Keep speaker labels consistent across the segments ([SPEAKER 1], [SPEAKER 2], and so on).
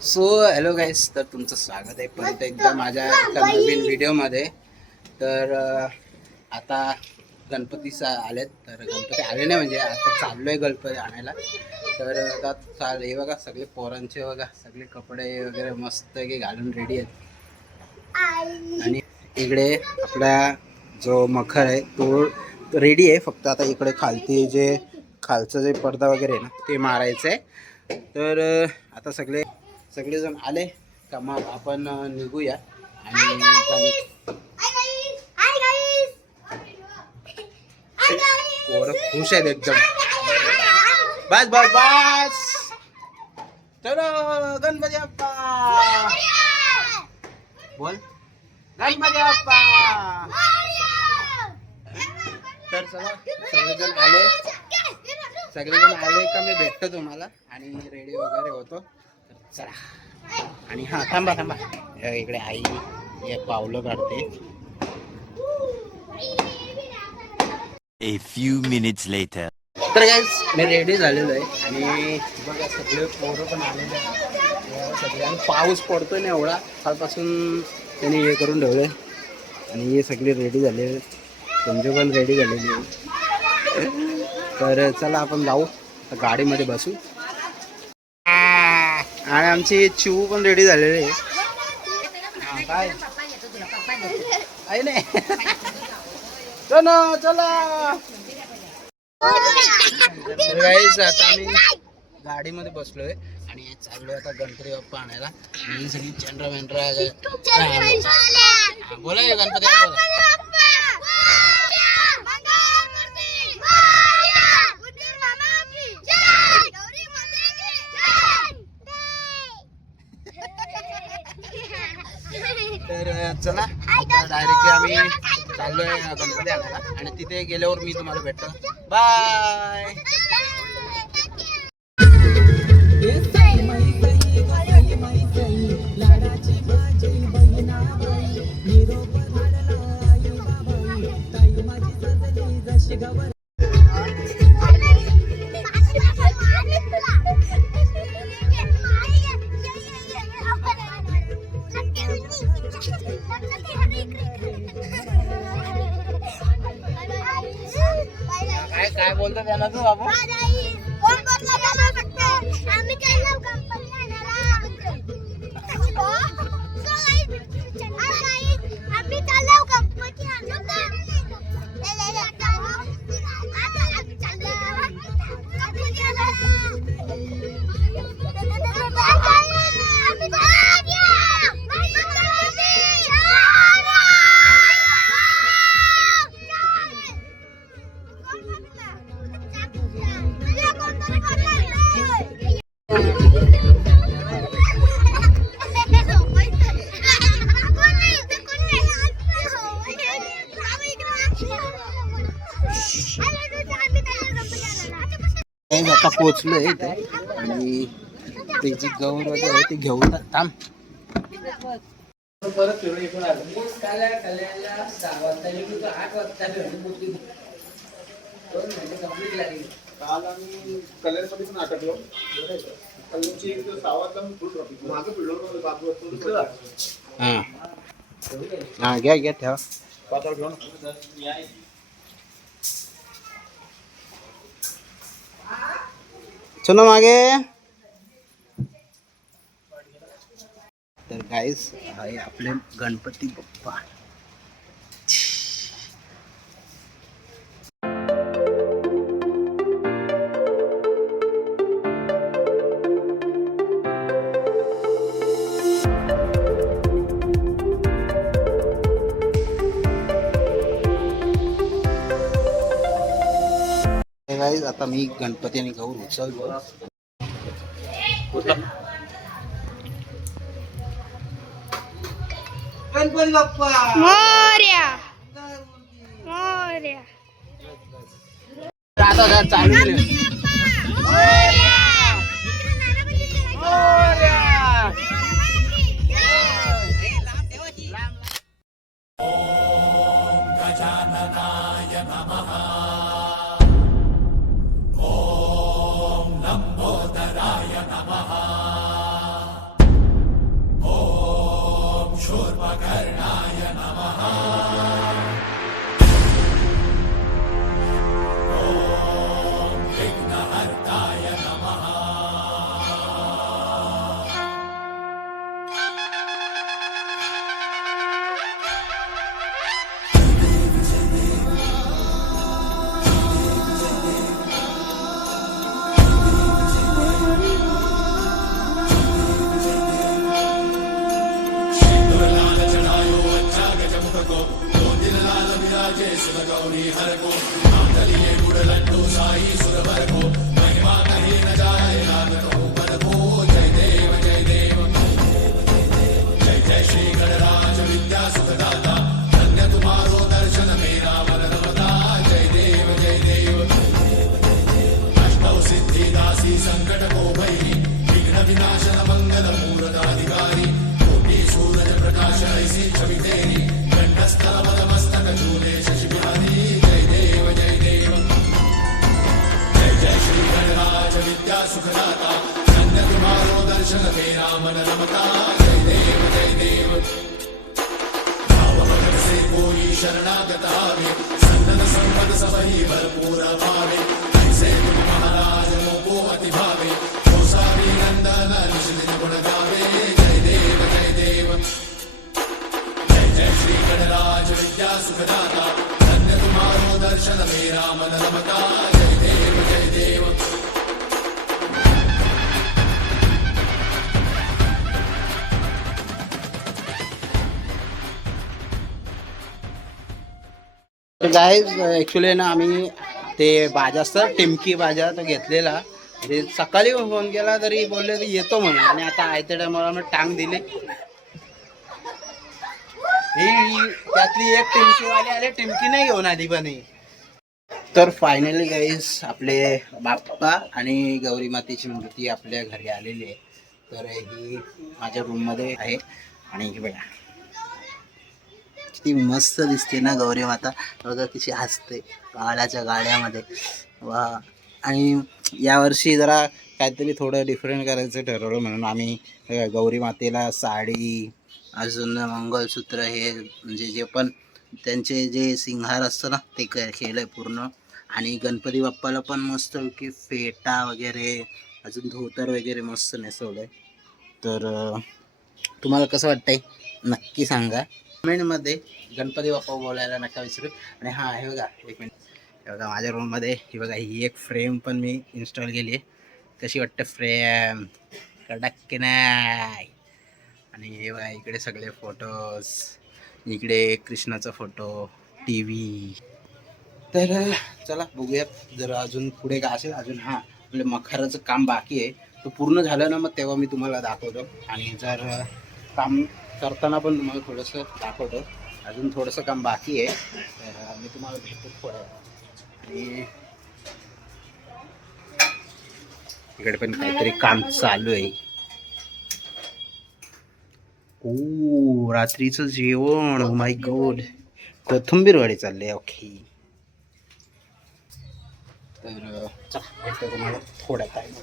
[SPEAKER 1] So hello गाईस तर तुमचं स्वागत आहे परत एकदा माझ्या एका नवीन व्हिडिओमध्ये तर आता गणपती सा आलेत. तर गणपती आले नाही म्हणजे आता चाललोय गणपती आणायला. तर आता चाल हे बघा सगळे पोरांचे बघा सगळे कपडे वगैरे मस्त की घालून रेडी आहेत. आणि इकडे आपला जो मखर आहे तो रेडी आहे. फक्त आता इकडे खालती जे खालचं जे पडदा वगैरे आहे ना ते मारायचं आहे तर आता सगळे सगळेजण आले का मग आपण निघूया. आणि पोरं खुश आहेत एकदम. बस बस बस! चलो गणपती बाप्पा! बोल. गणपती बाप्पा! तर चला सगळेजण आले. सगळेजण आले का मी भेटतो तुम्हाला? आणि रेडी वगैरे होतो. चला. आणि हां थांबा थांबा. इकडे आई हे पावलं काढते.
[SPEAKER 2] A few minutes later.
[SPEAKER 1] तर गाईज मी रेडी झालेलो आहे. आणि बघा सगळे पोरं पण आलेले सगळे आणि पाऊस पडतोय ना एवढा. कालपासून त्यांनी हे करून ठेवलं आणि हे सगळे रेडी झाले संजू पण रेडी झालेली आहे तर चला आपण जाऊ. गाडीमध्ये बसू. आणि आमची चिऊ पण रेडी झालेली आहे. काय? नाही. चलो गाईस आता आम्ही गाडीमध्ये बसलोय आणि चाललोय आता गणपती बाप्पा आणायला. आणि ही सगळी चंद्र मेंद्रा बोला गणपती तर चला. डायरेक्टली आम्ही चाललोय गणपती आणायला. आणि तिथे गेल्यावर मी तुम्हाला भेटतो. बाय काय बोलतो त्यांना तू बाबू काय आता पोचलोय इथे. आणि ते जी गौर वगैरे आहे ते घेऊन थांब.
[SPEAKER 3] काल आम्ही कल्याणमध्ये पण अटकलो कल्याणची एक फुल ट्रॉफिक मागं पिळलो बाजू
[SPEAKER 1] हा. हा घ्या घ्या ठेवा.
[SPEAKER 3] पाच घेऊन
[SPEAKER 1] चलो मागे. तर गाईस आहे आपले गणपती बाप्पा. गाईज आता मी गणपती आणि गौर गणपती बाप्पा
[SPEAKER 4] मोर्या. मोर्या.
[SPEAKER 1] आता शूर्पकर्णाय नमः గౌరీ హరకో ఆంజనేయ గుడలంటూ సాయి సురవరకో. आता चालू केलं. गाय ॲक्च्युली ना आम्ही ते भाज्या असतात टिमकी भाज्या तो घेतलेला. म्हणजे सकाळी फोन केला तरी बोलले तर येतो म्हणून. आणि आता आयत्या टायमाला टांग दिली. ही त्यातली एक टिमकीवाली आले. टिमकी नाही घेऊन आली पण तर फायनली गाईज आपले बाप्पा आणि गौरी मातेची मूर्ती आपल्या घरी आलेली आहे. तर ही माझ्या रूममध्ये आहे. आणि ही बघा. किती मस्त दिसते ना गौरी माता. बघा कशी हसते काळाच्या गाड्यामध्ये. वा. आणि यावर्षी जरा काहीतरी थोडं डिफरंट करायचं ठरवलं म्हणून आम्ही गौरी मातेला साडी अजून मंगळसूत्र हे म्हणजे जे पण त्यांचे जे सिंहार असतं ना ते क केलं आहे पूर्ण. आणि गणपती बाप्पाला पण मस्त की फेटा वगैरे अजून धोतर वगैरे मस्त नेसवलं आहे तर तुम्हाला कसं वाटतंय? नक्की सांगा. कमेंटमध्ये गणपती बाप्पा बोलायला नका विसरू. आणि हां हे बघा एक मिनिट. हे बघा माझ्या रूममध्ये हे बघा ही एक फ्रेम पण मी इन्स्टॉल केली आहे. कशी वाटतं फ्रेम कडक की नाही. आणि हे बघा इकडे सगळे फोटोज इकडे कृष्णाचा फोटो टी व्ही तर चला बघूया जर अजून पुढे काय असेल अजून हां आपलं मखाराचं काम बाकी आहे. तो पूर्ण झालं ना मग तेव्हा मी तुम्हाला दाखवतो. आणि जर काम करताना पण तुम्हाला थोडंसं दाखवतो. अजून थोडंसं काम बाकी आहे. तर मी तुम्हाला भेटतो थोडं आणि इकडे पण काहीतरी काम चालू आहे. ओ रात्रीचं जेवण. Oh माय गोड कोथिंबीर वाडी चालले ओके तर चला भेटतो तुम्हाला थोड्या टाईम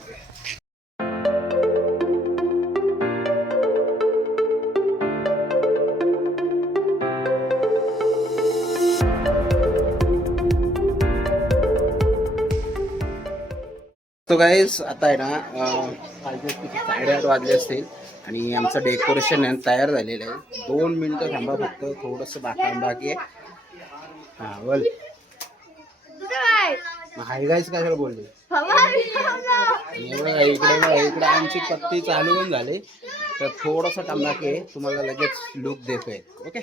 [SPEAKER 1] तो गाईज आता आहे ना वाजले साडेआठ वाजले असतील आणि आमचं डेकोरेशन आहे तयार झालेलं आहे. दोन मिनटं थांबा फक्त थोडंसं बाकी बाकी आहे. हां बोल. हाय गाईज काय बोलले? इकडे इकडे आमची पत्ती चालू पण झाली. तर थोडंसं काम बाकी आहे. तुम्हाला लगेच लुक देतोय. ओके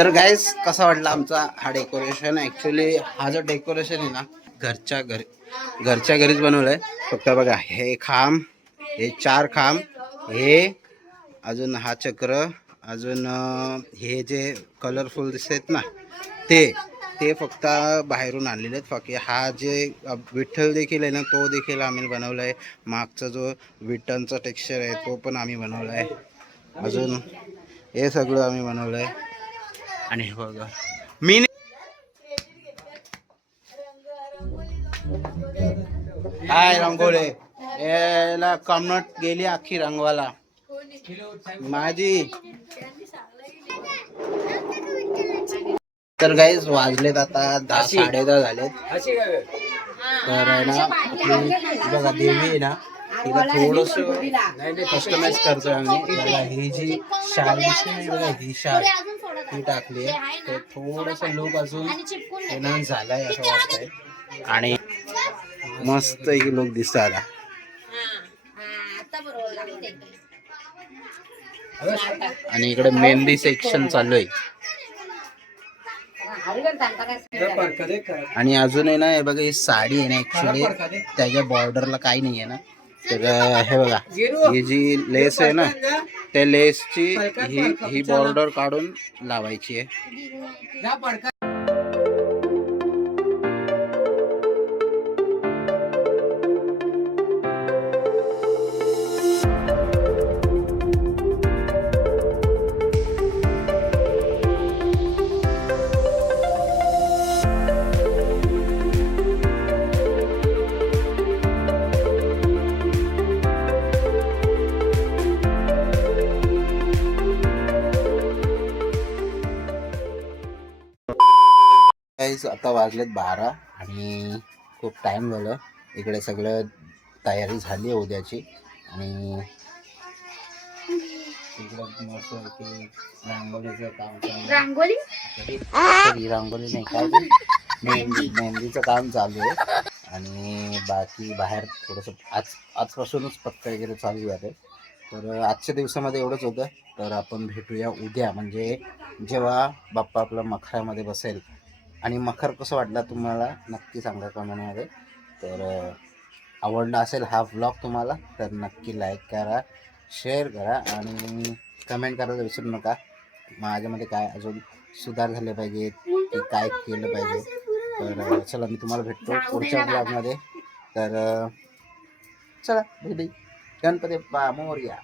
[SPEAKER 1] तर गाईज कसा वाटला आमचा हा डेकोरेशन ॲक्च्युली हा जो डेकोरेशन आहे ना घरच्या घरी घरच्या घरीच बनवलं आहे फक्त बघा हे खांब हे चार खांब हे अजून हा चक्र अजून हे जे कलरफुल दिसत ना ते ते फक्त बाहेरून आणलेले आहेत. बाकी हा जे विठ्ठल देखील आहे ना तो देखील आम्ही बनवला आहे मागचा जो विठ्ठलचा टेक्स्चर आहे तो पण आम्ही बनवला आहे अजून हे सगळं आम्ही बनवलं आहे आणि हे बघा मी काय रंगोले याला कमनट गेली अख्खी रंगवाला। माझी तर गाईज वाजलेत आता दहा साडे दहा झालेत. तर आहे ना आपली बघा देवी ना तिला थोडस कस्टमाइज करतोय आम्ही. बघा ही जी शालीची नाही बघा ही शाल. ही टाकली आहे. ते थोडस लुक अजून एनहान्स झालाय असं वाटतंय. आणि मस्त ही लुक दिसत आता. आणि इकडे मेहंदी सेक्शन चालू आहे. आणि अजून आहे ना हे बघा ही साडी आहे ना ऍक्च्युली त्याच्या बॉर्डरला काही नाही आहे ना. तर हे बघा ही जी लेस आहे ना त्या लेसची ही ही बॉर्डर काढून लावायची आहे. आता वाजलेत बारा आणि खूप टाइम झालं. इकडे सगळं तयारी झाली आहे उद्याची. आणि काम
[SPEAKER 4] रांगोळी?
[SPEAKER 1] नाही काय? मेहंदी मेहंदीचं काम चालू आहे. आणि बाकी बाहेर थोडंसं आज आजपासूनच पत्ता वगैरे चालू आहे तर आजच्या दिवसामध्ये एवढंच होतं. तर आपण भेटूया उद्या. म्हणजे जेव्हा बाप्पा आपला मखरामध्ये बसेल आणि मखर कसं वाटला तुम्हाला? नक्की सांगा कमेंटमध्ये. तर आवडला असेल हा व्लॉग तुम्हाला तर नक्की लाईक करा शेअर करा आणि कमेंट करायला विसरू नका. माझ्यामध्ये काय अजून सुधार झाले पाहिजेत की काय केलं पाहिजे? तर चला मी तुम्हाला भेटतो पुढच्या ब्लॉगमध्ये तर चला भेटी. गणपती मोरया